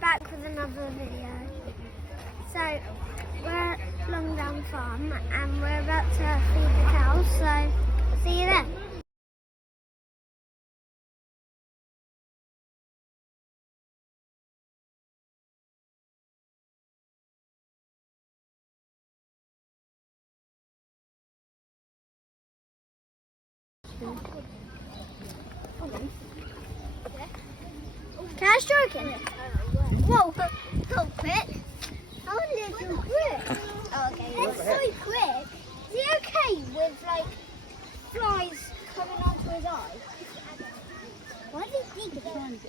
back with another video. So we're at Longdown Farm and we're about to feed the cows, so see you then. Can I stroke it? Whoa, so quick. How little quick? Oh, okay. It's so quick. Is he okay with like flies coming onto his eye? Why is he digging?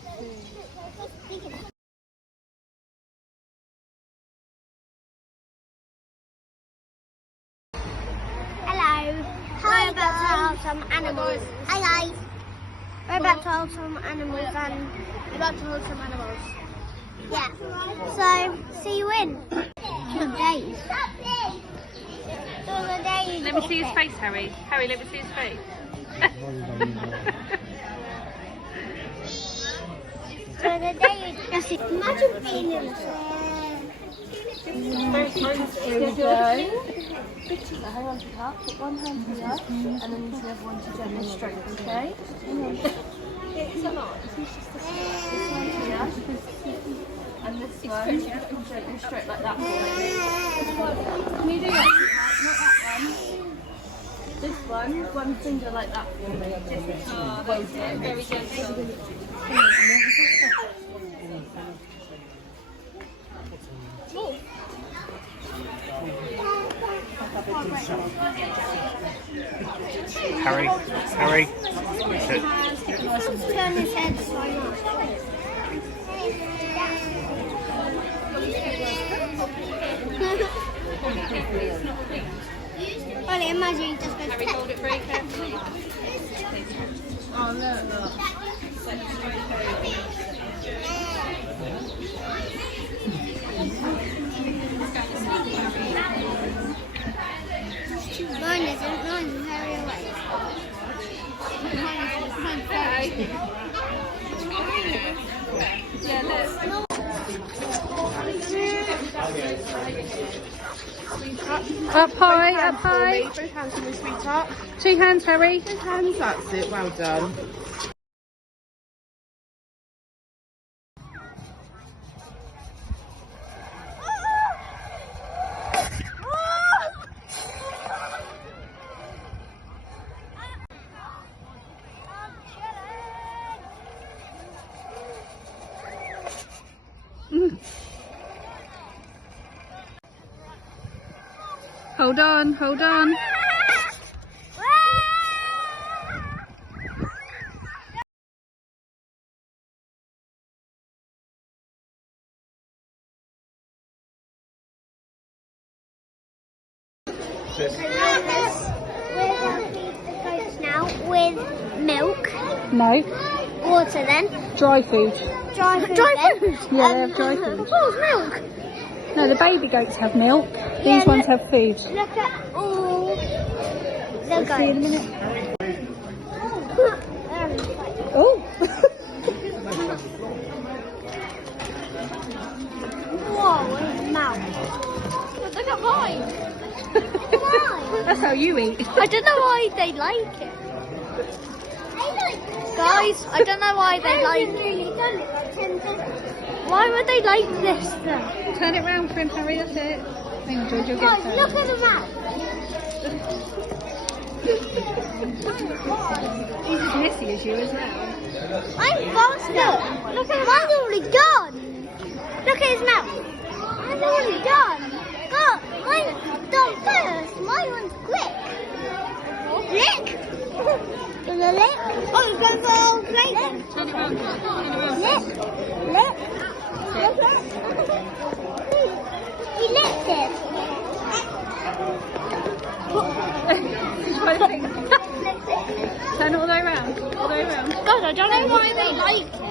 Hello. We're about to hold some animals. Hi guys. We're about to hold some animals and we're about to hold some animals. Yeah. So see you in 2 days. Let me see his face, Harry. Harry, let me see his face. So the day imagine being in Here we go. Hang on to that. Put one hand here, and then use the other one to gently stroke. Okay. It's a lot. This one here, and this one. Gently stroke like that. Can you do that? Not that one. This one finger like that for me. Oh, that's it. Very gentle. Harry. turn his head so much. Only imagine he just goes. Harry, hold it very carefully. Oh, look. Mine isn't. Mine's very away. Yeah, look. Up high. Both hands on the sweetheart. 2 hands, Harry. Both hands, that's it. Well done. Hold on. We're going to feed the goats now with milk. No. Water then. Dry food. Dry food. Dry food? Yeah, they have dry food. Oh, milk. No, the baby goats have milk. These Yeah, ones have food. Look at all the goats. See you in a minute. Oh. Whoa, his mouth. Look at mine. Why? That's how you eat. I don't know why they like it. Guys, I don't know why they like it. Why would they like this though? Turn it round for him, Harry. That's it. Hang on, George, you'll Guys, get look at the mouth. He's as messy as you as well. I'm faster. Look at mine's already done. Look at his mouth. Mine's already done. God, mine's done first. My one's quick. Lick. Gonna lick. Oh, it's gonna go plate then. Turn it round. Lick. Lick. He licked it. Turn it all the way around. God, I don't know why they like it.